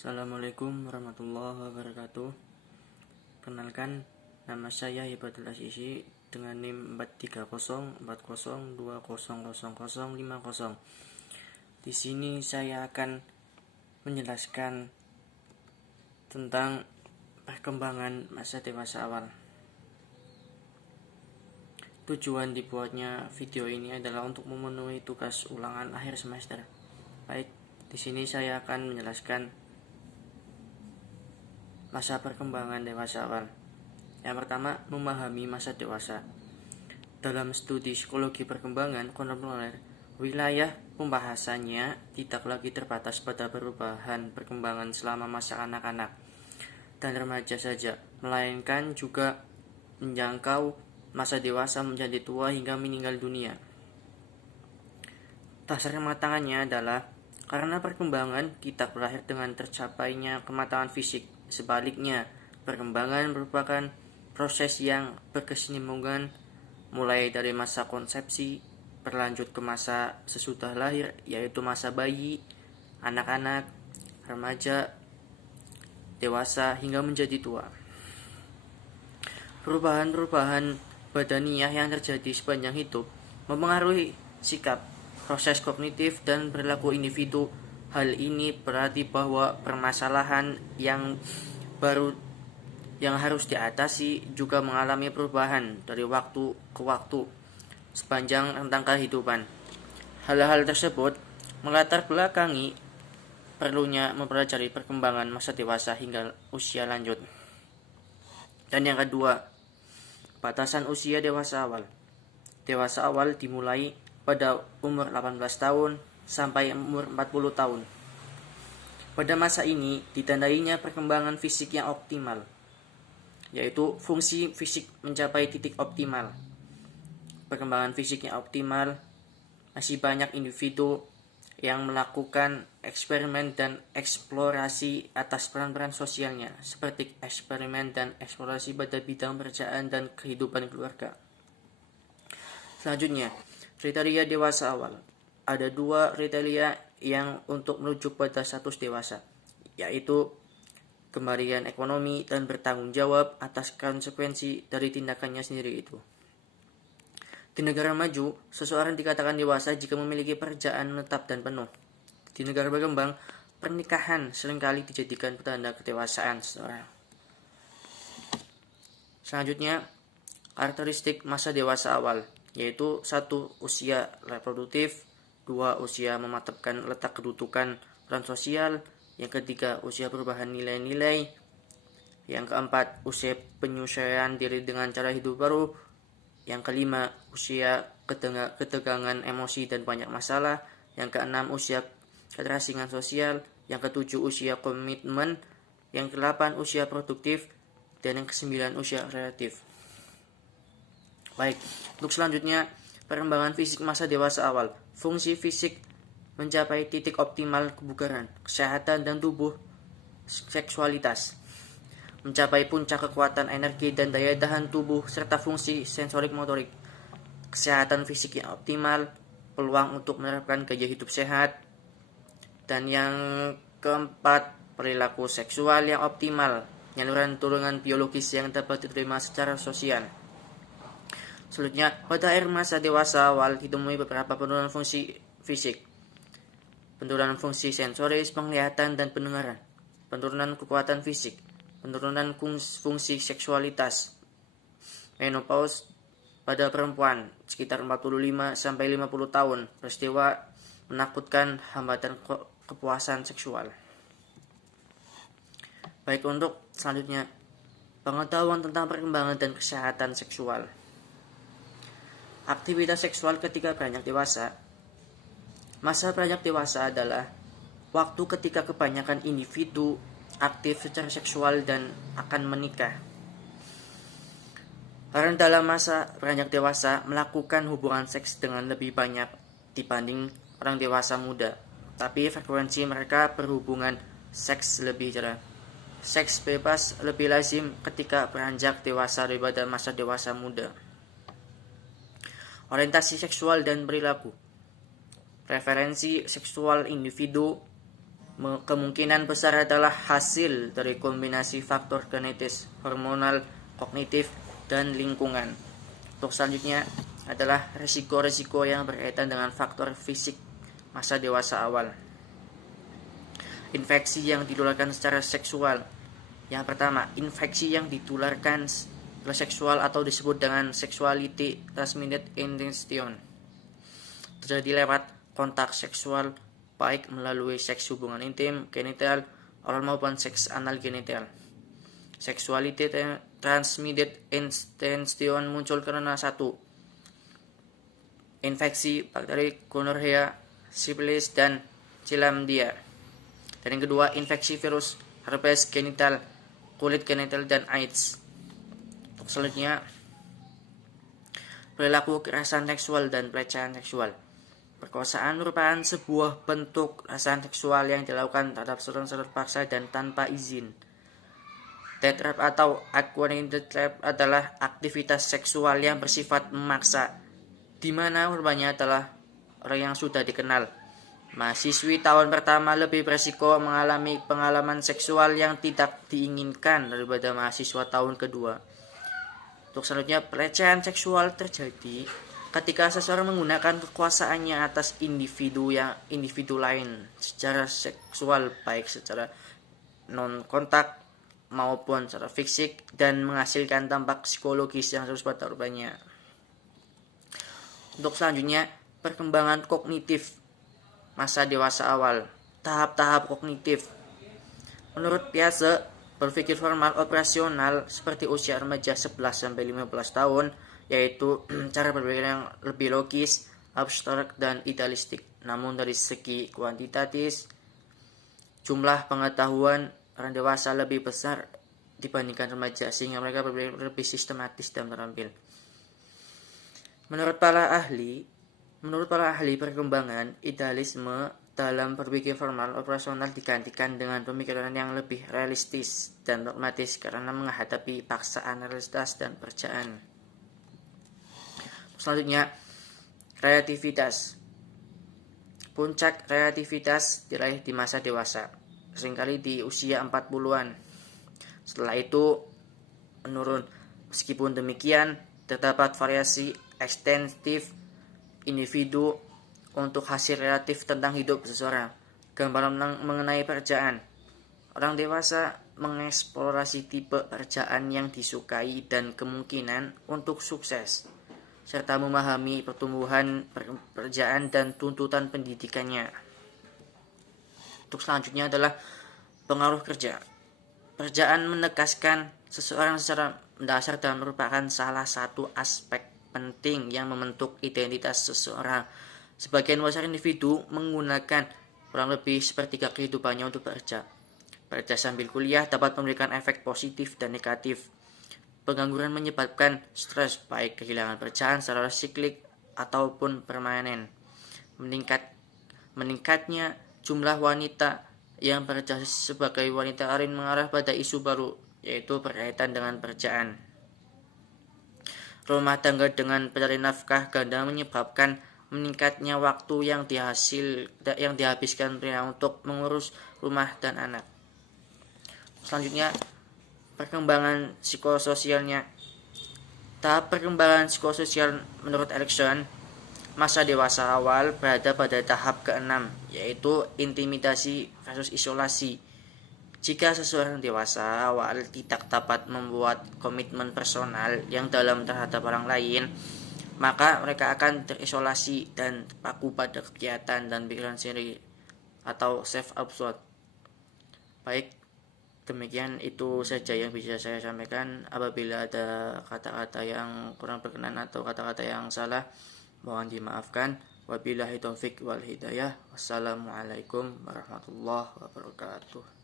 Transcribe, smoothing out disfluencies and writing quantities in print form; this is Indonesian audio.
Assalamualaikum warahmatullahi wabarakatuh. Perkenalkan, nama saya Hibatul Asisi dengan NIM 43040200050. Di sini saya akan menjelaskan tentang perkembangan masa dewasa awal. Tujuan dibuatnya video ini adalah untuk memenuhi tugas ulangan akhir semester. Baik, di sini saya akan menjelaskan masa perkembangan dewasa awal. Yang pertama, memahami masa dewasa. Dalam studi psikologi perkembangan kontemporer, wilayah pembahasannya tidak lagi terbatas pada perubahan perkembangan selama masa anak-anak dan remaja saja, melainkan juga menjangkau masa dewasa menjadi tua hingga meninggal dunia. Dasar kematangannya adalah karena perkembangan kita berakhir dengan tercapainya kematangan fisik. Sebaliknya, perkembangan merupakan proses yang berkesinambungan mulai dari masa konsepsi berlanjut ke masa sesudah lahir, yaitu masa bayi, anak-anak, remaja, dewasa hingga menjadi tua. Perubahan-perubahan badaniah yang terjadi sepanjang hidup mempengaruhi sikap, proses kognitif, dan perilaku individu. Hal ini berarti bahwa permasalahan yang baru yang harus diatasi juga mengalami perubahan dari waktu ke waktu sepanjang rentang kehidupan. Hal-hal tersebut melatar belakangi perlunya mempelajari perkembangan masa dewasa hingga usia lanjut. Dan yang kedua, batasan usia dewasa awal. Dewasa awal dimulai pada umur 18 tahun sampai umur 40 tahun. Pada masa ini ditandainya perkembangan fisik yang optimal, yaitu fungsi fisik mencapai titik optimal. Perkembangan fisik yang optimal, masih banyak individu yang melakukan eksperimen dan eksplorasi atas peran-peran sosialnya, seperti eksperimen dan eksplorasi pada bidang pekerjaan dan kehidupan keluarga. Selanjutnya, kriteria dewasa awal. Ada dua kriteria yang untuk merujuk pada status dewasa, yaitu kemandirian ekonomi dan bertanggung jawab atas konsekuensi dari tindakannya sendiri itu. Di negara maju, seseorang dikatakan dewasa jika memiliki pekerjaan tetap dan penuh. Di negara berkembang, pernikahan seringkali dijadikan petanda kedewasaan seseorang. Selanjutnya, karakteristik masa dewasa awal, yaitu 1. Usia reproduktif, 2. Usia memantapkan letak kedudukan peran sosial, yang ketiga usia perubahan nilai-nilai, yang keempat usia penyesuaian diri dengan cara hidup baru, yang kelima usia ketegangan emosi dan banyak masalah, yang keenam usia keterasingan sosial, yang ketujuh usia komitmen, yang kedelapan usia produktif, dan yang kesembilan usia kreatif. Baik, untuk selanjutnya perkembangan fisik masa dewasa awal. Fungsi fisik mencapai titik optimal kebugaran, kesehatan dan tubuh, seksualitas. Mencapai puncak kekuatan energi dan daya tahan tubuh serta fungsi sensorik motorik. Kesehatan fisik yang optimal, peluang untuk menerapkan gaya hidup sehat. Dan yang keempat, perilaku seksual yang optimal, penyaluran turunan biologis yang dapat diterima secara sosial. Selanjutnya, pada akhir masa dewasa awal ditemui beberapa penurunan fungsi fisik. Penurunan fungsi sensoris, penglihatan, dan pendengaran. Penurunan kekuatan fisik. Penurunan fungsi seksualitas. Menopause pada perempuan sekitar 45-50 tahun. Peristiwa menakutkan, hambatan kepuasan seksual. Baik, untuk selanjutnya, pengetahuan tentang perkembangan dan kesehatan seksual. Aktivitas seksual ketika beranjak dewasa. Masa beranjak dewasa adalah waktu ketika kebanyakan individu aktif secara seksual dan akan menikah. Orang dalam masa beranjak dewasa melakukan hubungan seks dengan lebih banyak dibanding orang dewasa muda, tapi frekuensi mereka berhubungan seks lebih jarang. Seks bebas lebih lazim ketika beranjak dewasa daripada masa dewasa muda. Orientasi seksual dan perilaku. Preferensi seksual individu kemungkinan besar adalah hasil dari kombinasi faktor genetis, hormonal, kognitif, dan lingkungan. Untuk selanjutnya adalah risiko-risiko yang berkaitan dengan faktor fisik masa dewasa awal. Infeksi yang ditularkan secara seksual. Yang pertama, infeksi yang ditularkan secara seksual atau disebut dengan sexuality transmitted infection. Terjadi lewat kontak seksual baik melalui seks hubungan intim, genital, oral maupun seks anal genital. Sexuality transmitted infection muncul karena satu, infeksi bakteri gonorrhea, sifilis, dan chlamydia. Dan yang kedua, infeksi virus herpes genital, kulit genital, dan AIDS. Untuk selanjutnya, perilaku kekerasan seksual dan pelecehan seksual. Perkosaan merupakan sebuah bentuk kekerasan seksual yang dilakukan terhadap seseorang paksa dan tanpa izin. Death trap atau unwanted trap adalah aktivitas seksual yang bersifat memaksa, di mana korbannya adalah orang yang sudah dikenal. Mahasiswi tahun pertama lebih berisiko mengalami pengalaman seksual yang tidak diinginkan daripada mahasiswa tahun kedua. Untuk selanjutnya, pelecehan seksual terjadi ketika seseorang menggunakan kekuasaannya atas individu lain secara seksual, baik secara non kontak maupun secara fisik, dan menghasilkan dampak psikologis yang serius pada korbannya. Untuk selanjutnya, perkembangan kognitif masa dewasa awal. Tahap-tahap kognitif. Menurut Piaget, berpikir formal operasional seperti usia remaja 11-15 tahun, yaitu cara berpikir yang lebih logis, abstrak, dan idealistik. Namun dari segi kuantitatif, jumlah pengetahuan orang dewasa lebih besar dibandingkan remaja, sehingga mereka berpikir lebih sistematis dan terampil. Menurut para ahli perkembangan, idealisme dalam berpikir formal operasional digantikan dengan pemikiran yang lebih realistis dan pragmatis karena menghadapi paksaan realitas dan percayaan. Selanjutnya, relativitas. Puncak relativitas diraih di masa dewasa, seringkali di usia 40-an. Setelah itu menurun. Meskipun demikian, terdapat variasi ekstensif individu untuk hasil relatif tentang hidup seseorang. Gambaran mengenai pekerjaan. Orang dewasa mengeksplorasi tipe pekerjaan yang disukai dan kemungkinan untuk sukses, serta memahami pertumbuhan pekerjaan dan tuntutan pendidikannya. Untuk selanjutnya adalah pengaruh kerja. Pekerjaan menegaskan seseorang secara mendasar dan merupakan salah satu aspek penting yang membentuk identitas seseorang. Sebagian besar individu menggunakan kurang lebih sepertiga kehidupannya untuk bekerja. Bekerja sambil kuliah dapat memberikan efek positif dan negatif. Pengangguran menyebabkan stres, baik kehilangan pekerjaan secara siklik ataupun permanen. Meningkatnya jumlah wanita yang bekerja sebagai wanita karir mengarah pada isu baru, yaitu berkaitan dengan pekerjaan. Rumah tangga dengan pencari nafkah ganda menyebabkan meningkatnya waktu yang dihabiskan pria untuk mengurus rumah dan anak. Selanjutnya, perkembangan psikososialnya. Tahap perkembangan psikososial menurut Erikson, masa dewasa awal berada pada tahap ke-6, yaitu intimidasi versus isolasi. Jika seseorang dewasa awal tidak dapat membuat komitmen personal yang dalam terhadap orang lain, maka mereka akan terisolasi dan terpaku pada kegiatan dan pikiran sendiri atau self-absorbed. Baik, demikian itu saja yang bisa saya sampaikan. Apabila ada kata-kata yang kurang berkenan atau kata-kata yang salah, mohon dimaafkan. Wabillahi taufik wal hidayah. Wassalamualaikum warahmatullahi wabarakatuh.